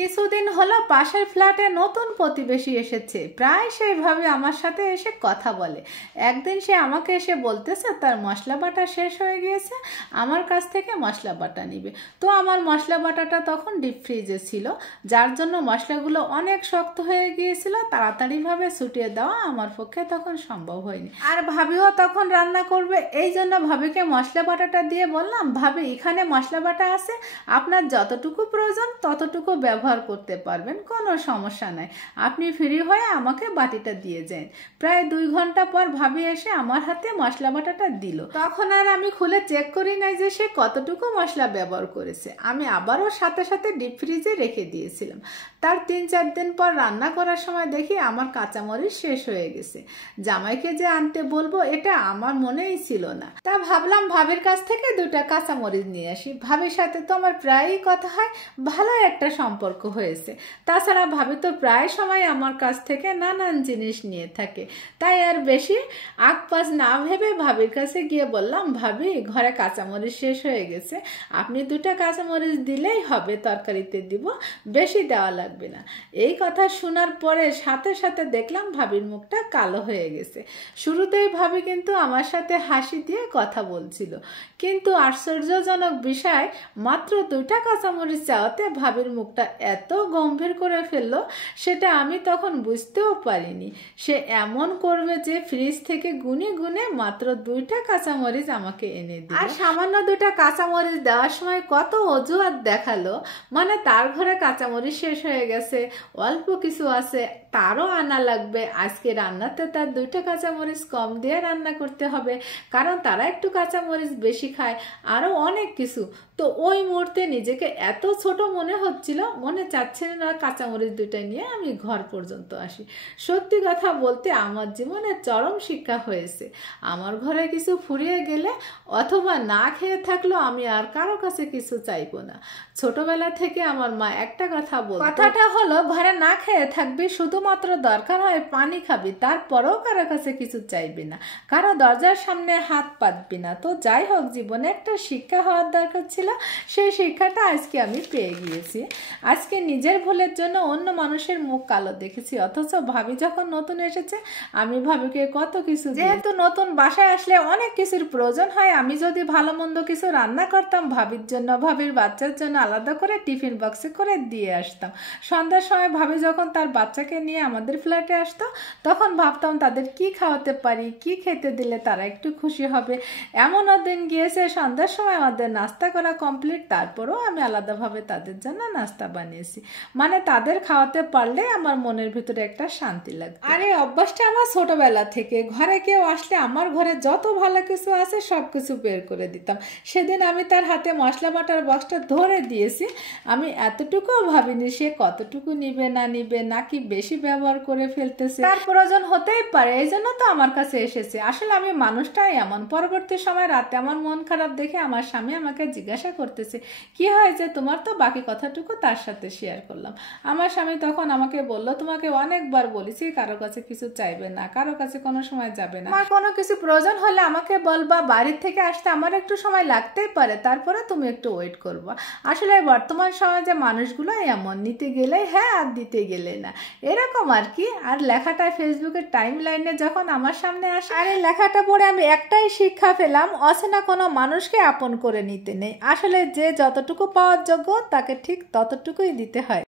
কিছুদিন হলো পাশের ফ্ল্যাটে নতুন প্রতিবেশী এসেছে। প্রায় সেইভাবে আমার সাথে এসে কথা বলে। একদিন সে আমাকে এসে বলতেছে তার মশলা বাটা শেষ হয়ে গিয়েছে, আমার কাছ থেকে মশলা বাটা নিবে। তো আমার মশলা বাটাটা তখন ডিপ ফ্রিজে ছিল, যার জন্য মশলাগুলো অনেক শক্ত হয়ে গিয়েছিল। তাড়াতাড়িভাবে ছুটিয়ে দেওয়া আমার পক্ষে তখন সম্ভব হয়নি। আর ভাবিও তখন রান্না করবে, এই জন্য ভাবিকে মশলা বাটাটা দিয়ে বললাম, ভাবি এখানে মশলা বাটা আছে, আপনার যতটুকু প্রয়োজন ততটুকু ব্যবহার করতে পারবেন, কোনো সমস্যা নাই। আপনি ফ্রি হয়ে আমাকে বাটিটা দিয়ে যান। প্রায় 2 ঘন্টা পর ভাবি এসে আমার হাতে মশলা বাটাটা দিল। তখন আর আমি খুলে চেক করি নাই যে সে কতটুকু মশলা ব্যবহার করেছে। আমি আবারও সাথে সাথে ডিপ ফ্রিজে রেখে দিয়েছিলাম। তার 3-4 দিন পর রান্না করার সময় দেখি আমার কাঁচামরিচ শেষ হয়ে গেছে। জামাইকে যে আনতে বলবো এটা আমার মনেই ছিল না। তা ভাবলাম ভাবির কাছ থেকে 2টা কাঁচামরিচ নিয়ে আসি। ভাবির সাথে তো আমার প্রায়ই কথা হয়, ভালো একটা সম্পর্ক হয়েছে। তাছাড়া ভাবি তো প্রায় সময় আমার কাছ থেকে নানান জিনিস নিয়ে থাকে। তাই আর বেশি আগপাশ না ভেবে ভাবির কাছে গিয়ে বললাম, ভাবি ঘরে কাঁচামরিচ শেষ হয়ে গেছে, আপনি 2টা কাঁচামরিচ দিলেই হবে, তরকারিতে দিব, বেশি দেওয়া লাগবে না। এই কথা শোনার পরে সাথে সাথে দেখলাম ভাবির মুখটা কালো হয়ে গেছে। শুরুতেই ভাবি কিন্তু আমার সাথে হাসি দিয়ে কথা বলছিল, কিন্তু আশ্চর্যজনক বিষয়, মাত্র 2টা কাঁচামরিচ চাওয়াতে ভাবির মুখটা এত গম্ভীর করে ফেললো সেটা আমি তখন বুঝতেও পারিনি। সে এমন করবে যে ফ্রিজ থেকে গুনে গুনে মাত্র 2টা কাঁচামরিচ আমাকে এনে দিল। আর সামান্য 2টা কাঁচামরিচ দেওয়ার সময় কত অজুহাত দেখালো, মানে তার ঘরে কাঁচামরিচ শেষ হয়ে গেছে, অল্প কিছু আছে, তারও আনা লাগবে, আজকে রান্নাতে তার 2টা কাঁচামরিচ কম দিয়ে রান্না করতে হবে, কারণ তারা একটু কাঁচামরিচ বেশি খায়, আরও অনেক কিছু। তো ওই মুহূর্তে নিজেকে এত ছোট মনে হচ্ছিল, মনে চাচ্ছিল না কাঁচামরিচ 2টা নিয়ে আমি ঘর পর্যন্ত আসি। সত্যি কথা বলতে আমার জীবনে চরম শিক্ষা হয়েছে, আমার ঘরে কিছু ফুরিয়ে গেলে অথবা না খেয়ে থাকলেও আমি আর কারো কাছে কিছু চাইবো না। ছোটবেলা থেকে আমার মা একটা কথা বলতো, কথাটা হলো ঘরে না খেয়ে থাকবি, শুধুমাত্র দরকার হয় পানি খাবি, তারপরেও কারো কাছে কিছু চাইবি না, কারো দরজার সামনে হাত পাতবি না। তো যাই হোক, জীবনে একটা শিক্ষা হওয়ার দরকার ছিল, সেই শিক্ষাটা আজকে আমি পেয়ে গিয়েছি। আজকে নিজের ভুলের জন্য অন্য মানুষের মুখ কালো দেখেছি, অথচ ভাবি যখন নতুন এসেছে আমি ভাবিকে কত কিছু, যেহেতু নতুন বাসায় আসলে অনেক কিছুর প্রয়োজন হয়, আমি যদি ভালো মন্দ কিছু রান্না করতাম ভাবির জন্য, ভাবির বাচ্চার জন্য আলাদা করে টিফিন বক্সে করে দিয়ে আসতাম। সন্ধ্যার সময় ভাবি যখন তার বাচ্চাকে নিয়ে আমাদের ফ্ল্যাটে আসতো তখন ভাবতাম তাদের কি খাওয়াতে পারি, কি খেতে দিলে তারা একটু খুশি হবে। এমনও দিন গিয়েছে সন্ধ্যার সময় আমাদের নাস্তা করা কমপ্লিট, তারপরেও আমি আলাদাভাবে তাদের জন্য নাস্তা বানিয়েছি, মানে তাদের খাওয়াতে পারলে আমার মনের ভিতরে একটা শান্তি লাগে। আর এই অভ্যাসটা আমার ছোটবেলা থেকে, ঘরে কেউ আসলে আমার ঘরে যত ভালো কিছু আছে সবকিছু বের করে দিতাম। সেদিন আমি তার হাতে মশলা বাটার বক্সটা ধরে দিয়েছি, আমি এতটুকুও ভাবিনি সে কতটুকু নিবে না নিবে, নাকি বেশি ব্যবহার করে ফেলতেছে, তার প্রয়োজন হতেই পারে, এই জন্য তো আমার কাছে এসেছে। আসলে আমি মানুষটাই এমন। পরবর্তী সময় রাতে আমার মন খারাপ দেখে আমার স্বামী আমাকে জিজ্ঞাসা করতেছে, কি হয়েছে তোমার? তো বাকি কথাটুকু তার সাথে শেয়ার করলাম। আমার স্বামী তখন আমাকে বললো, তোমাকে অনেকবার বলেছি কারো কাছে কিছু চাইবে না, কারো কাছে কোনো সময় যাবে না, আমার কোনো কিছু প্রয়োজন হলে আমাকে বলবা, বাড়ির থেকে আসতে আমার একটু সময় লাগতেই পারে, তারপরে তুমি একটু ওয়েট করবা। আসলে বর্তমান সমাজে মানুষগুলো এমন, নিতে গেলে হ্যাঁ আর দিতে গেলে না, এরকম আর কি। আর লেখাটা ফেসবুকের টাইম লাইনে যখন আমার সামনে আসে, আর এই লেখাটা পড়ে আমি একটাই শিক্ষা পেলাম, অচেনা কোনো মানুষকে আপন করে নিতে নেই। আসলে যে যতটুকু পাওয়ার যোগ্য তাকে ঠিক ততটুকুই দিতে হয়।